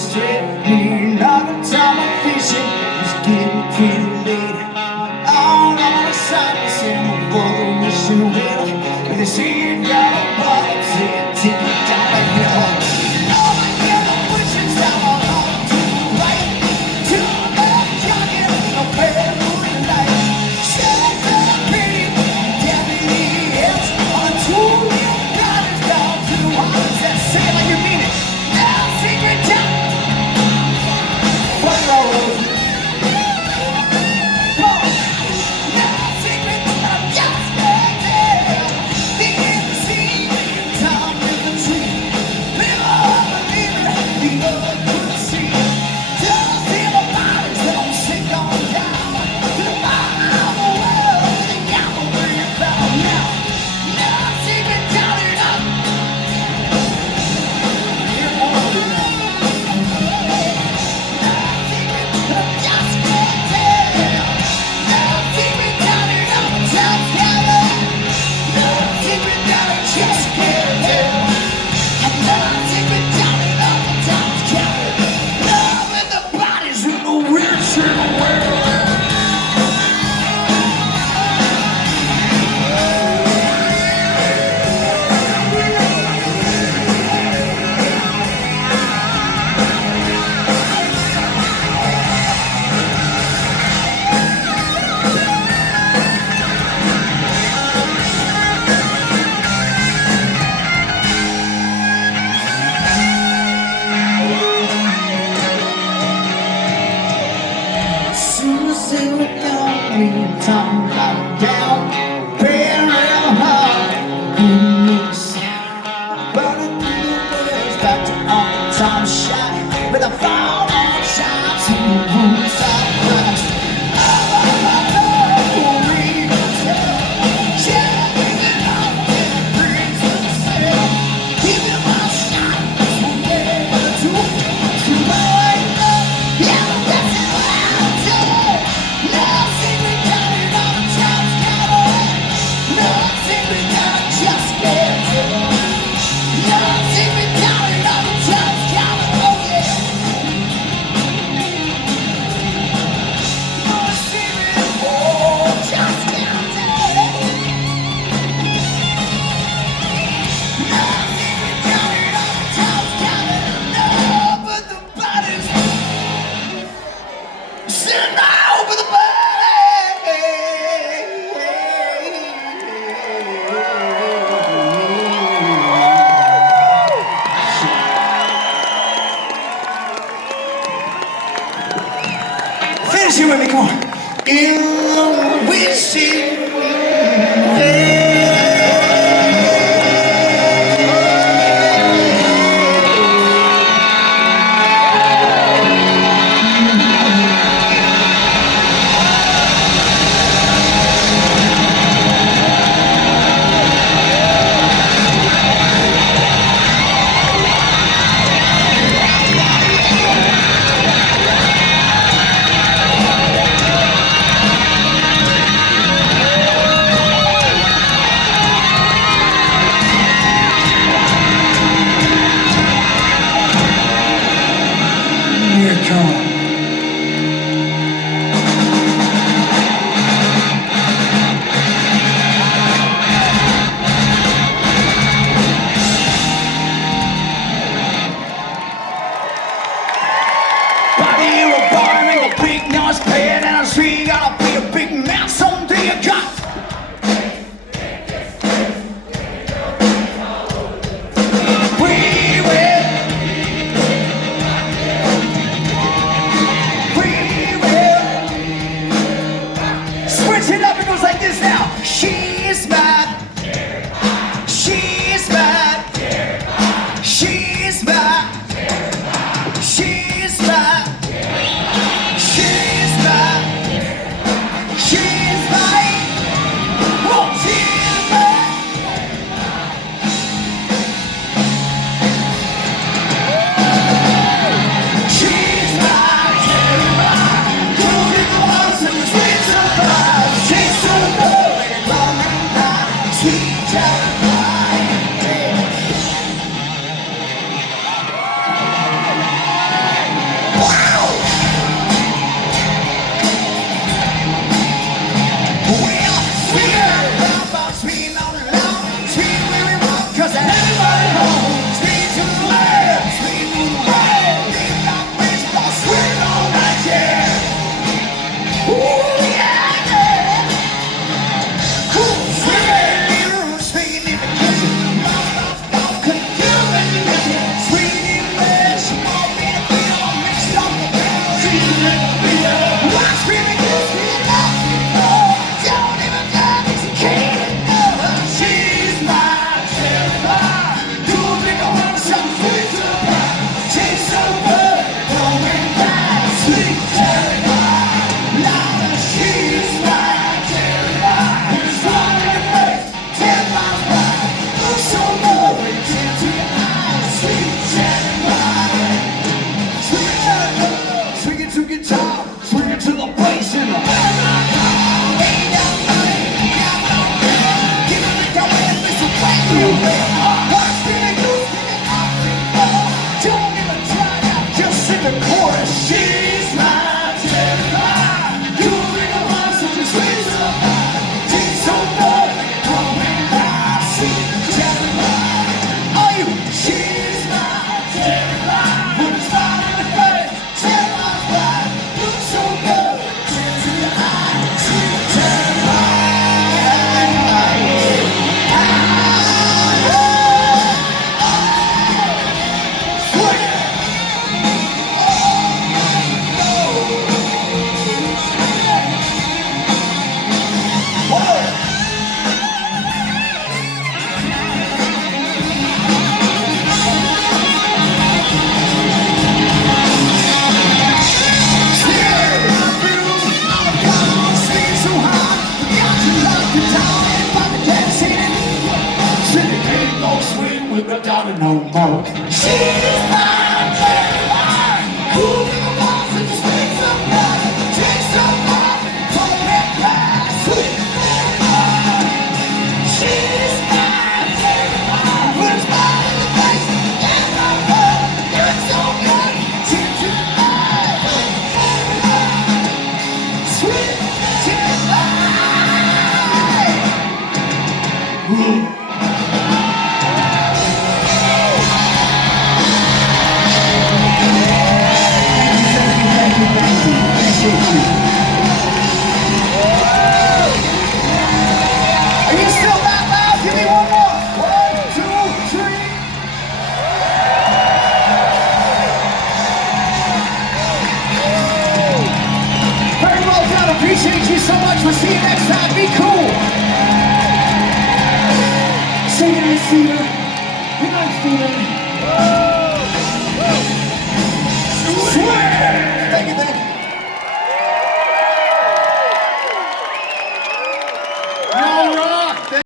straight. Need another time of fishing. It's getting pretty late. All on the side, saying the world wishing well. When they see you got a bottle, say it, take it down the hill. Oh, I hear the wishing sound all on to the right. To the jungle, no fair moonlight. Shut the pretty deputy else on two wheel drivers down to the waters that say it like you mean it. Now, secret town. Fuck all over. Time right down, praying real hard, couldn't make a sound. Burning through the woods, back to on time shine, with a fall on shine to the roots of Christ. Finish it with me, come on. In wishing well. She's back. the chorus. She's my Jennifer. You bring a monster to squeeze her apart. She's so good, coming back. She's Jennifer. Are you? She's my Jennifer. Put a smile on her face. Jennifer's back. Looks so good. Tears in your eyes. She's Jennifer. No more. She's my Jennifer. Who the walls in the streets of blood? She's so hard, falling back. Sweet Jennifer. She's my Jennifer. Put a smile on the face. Yes, I will. You're so good. She's Jennifer. Sweet Jennifer. Are you still that loud? Give me one more. 1, 2, 3. Very well done. Appreciate you so much. We'll see you next time. Be cool. Say goodnight, Steven. Good night, Steven. Thank you, thank you. No.